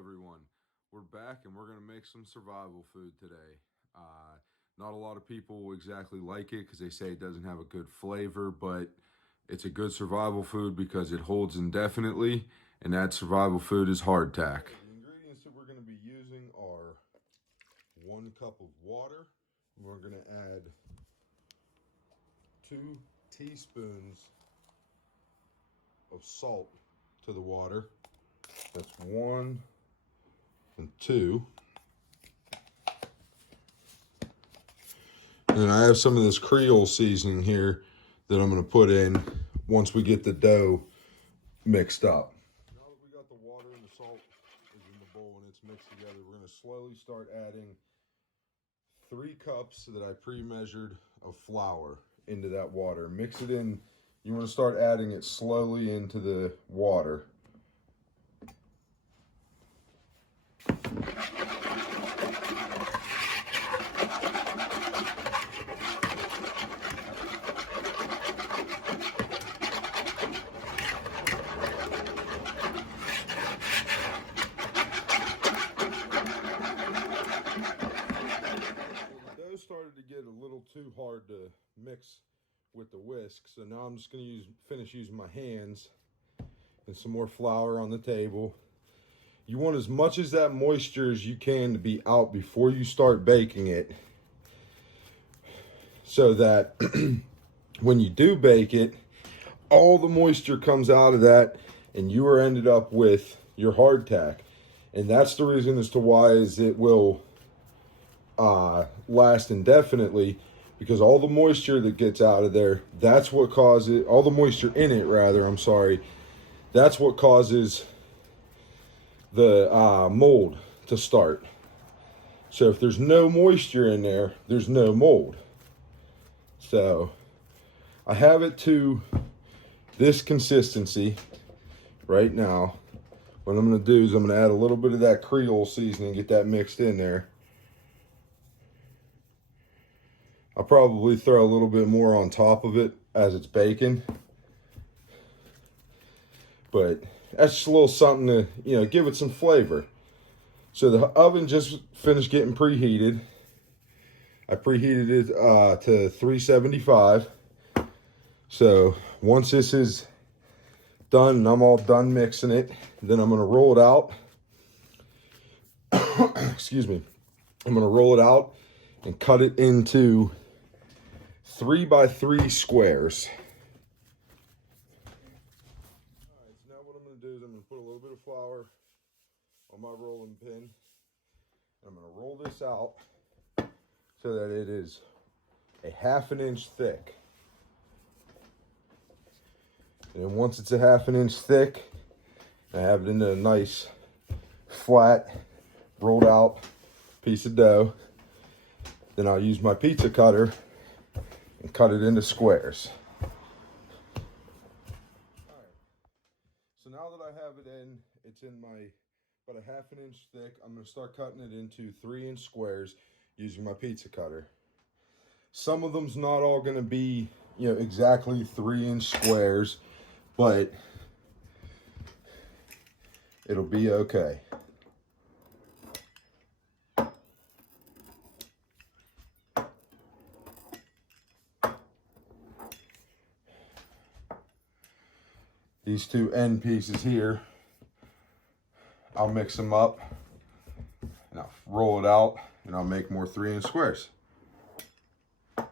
everyone? We're back and we're going to make some survival food today. Not a lot of people exactly like it because they say it doesn't have a good flavor, but it's a good survival food because it holds indefinitely, and that survival food is hardtack. The ingredients that we're going to be using are 1 cup of water. We're going to add 2 teaspoons of salt to the water. That's 1 and 2. And then I have some of this Creole seasoning here that I'm going to put in once we get the dough mixed up. Now that we got the water and the salt is in the bowl and it's mixed together, we're going to slowly start adding 3 cups that I pre-measured of flour into that water. Mix it in. You want to start adding it slowly into the water. Started to get a little too hard to mix with the whisk, so now I'm just going to finish using my hands and some more flour on the table. You want as much as that moisture as you can to be out before you start baking it, so that when you do bake it, all the moisture comes out of that and you are ended up with your hardtack. And that's the reason as to why is it will last indefinitely, because all the moisture that gets out of there, that's what causes all the moisture in it, rather, I'm sorry, that's what causes the mold to start. So if there's no moisture in there, there's no mold. So I have it to this consistency right now. What I'm going to do is I'm going to add a little bit of that Creole seasoning, get that mixed in there. I'll probably throw a little bit more on top of it as it's baking. But that's just a little something to, give it some flavor. So the oven just finished getting preheated. I preheated it to 375. So once this is done and I'm all done mixing it, then I'm going to roll it out. Excuse me. I'm going to roll it out and cut it into 3x3 squares. All right, so now what I'm going to do is I'm going to put a little bit of flour on my rolling pin. I'm going to roll this out so that it is a 1/2 inch thick. And then once it's a 1/2 inch thick, I have it into a nice flat rolled out piece of dough. Then I'll use my pizza cutter and cut it into squares. Alright, so now that I have it in, it's in my about a 1/2 inch thick. I'm going to start cutting it into 3-inch squares using my pizza cutter. Some of them's not all going to be, exactly 3-inch squares, but it'll be okay. These 2 end pieces here, I'll mix them up and I'll roll it out and I'll make more 3-inch squares. Add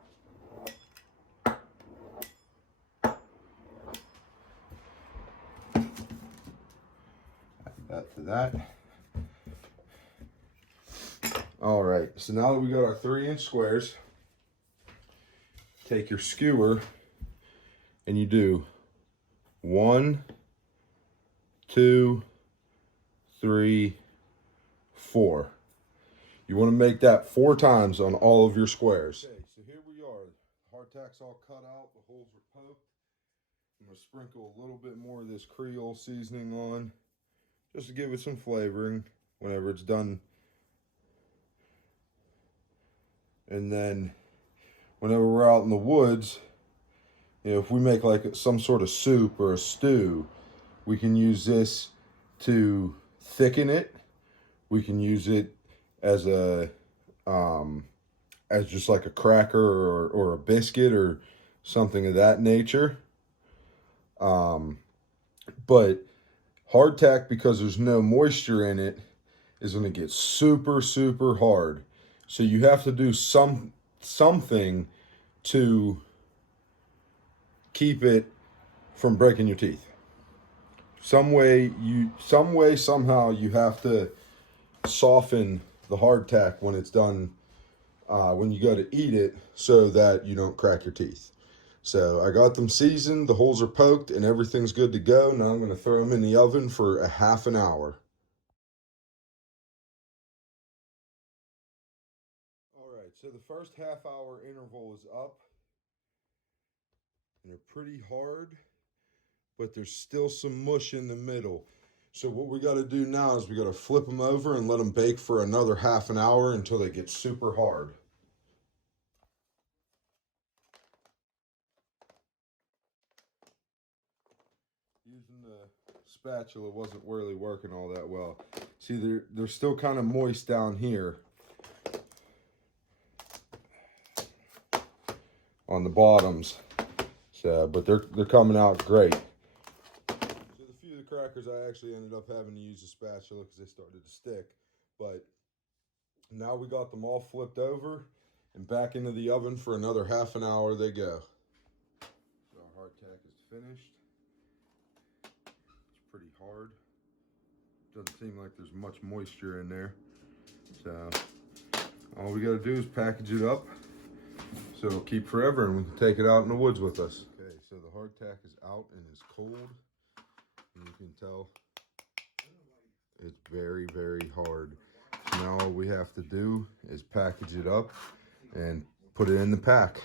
that to that. All right, so now that we got our 3-inch squares, take your skewer and you do 1, 2, 3, 4. You want to make that 4 times on all of your squares. Okay, so here we are. Hardtack's all cut out. The holes are poked. I'm going to sprinkle a little bit more of this Creole seasoning on, just to give it some flavoring whenever it's done. And then whenever we're out in the woods, if we make like some sort of soup or a stew, we can use this to thicken it, We can use it as a as just like a cracker or a biscuit or something of that nature. But hardtack, because there's no moisture in it, is going to get super, super hard. So you have to do something to keep it from breaking your teeth. Somehow you have to soften the hardtack when it's done, when you go to eat it, so that you don't crack your teeth. So I got them seasoned, the holes are poked, and everything's good to go. Now I'm going to throw them in the oven for a half an hour. All right, so the first half hour interval is up, and they're pretty hard, but there's still some mush in the middle. So what we got to do now is we got to flip them over and let them bake for another half an hour until they get super hard. Using the spatula wasn't really working all that well. See, they're still kind of moist down here on the bottoms. So, but they're coming out great. So the few of the crackers, I actually ended up having to use a spatula because they started to stick. But now we got them all flipped over and back into the oven for another half an hour they go. So our hardtack is finished. It's pretty hard. Doesn't seem like there's much moisture in there. So all we got to do is package it up so it'll keep forever and we can take it out in the woods with us. Okay, so the hardtack is out and it's cold. And you can tell it's very, very hard. So now all we have to do is package it up and put it in the pack.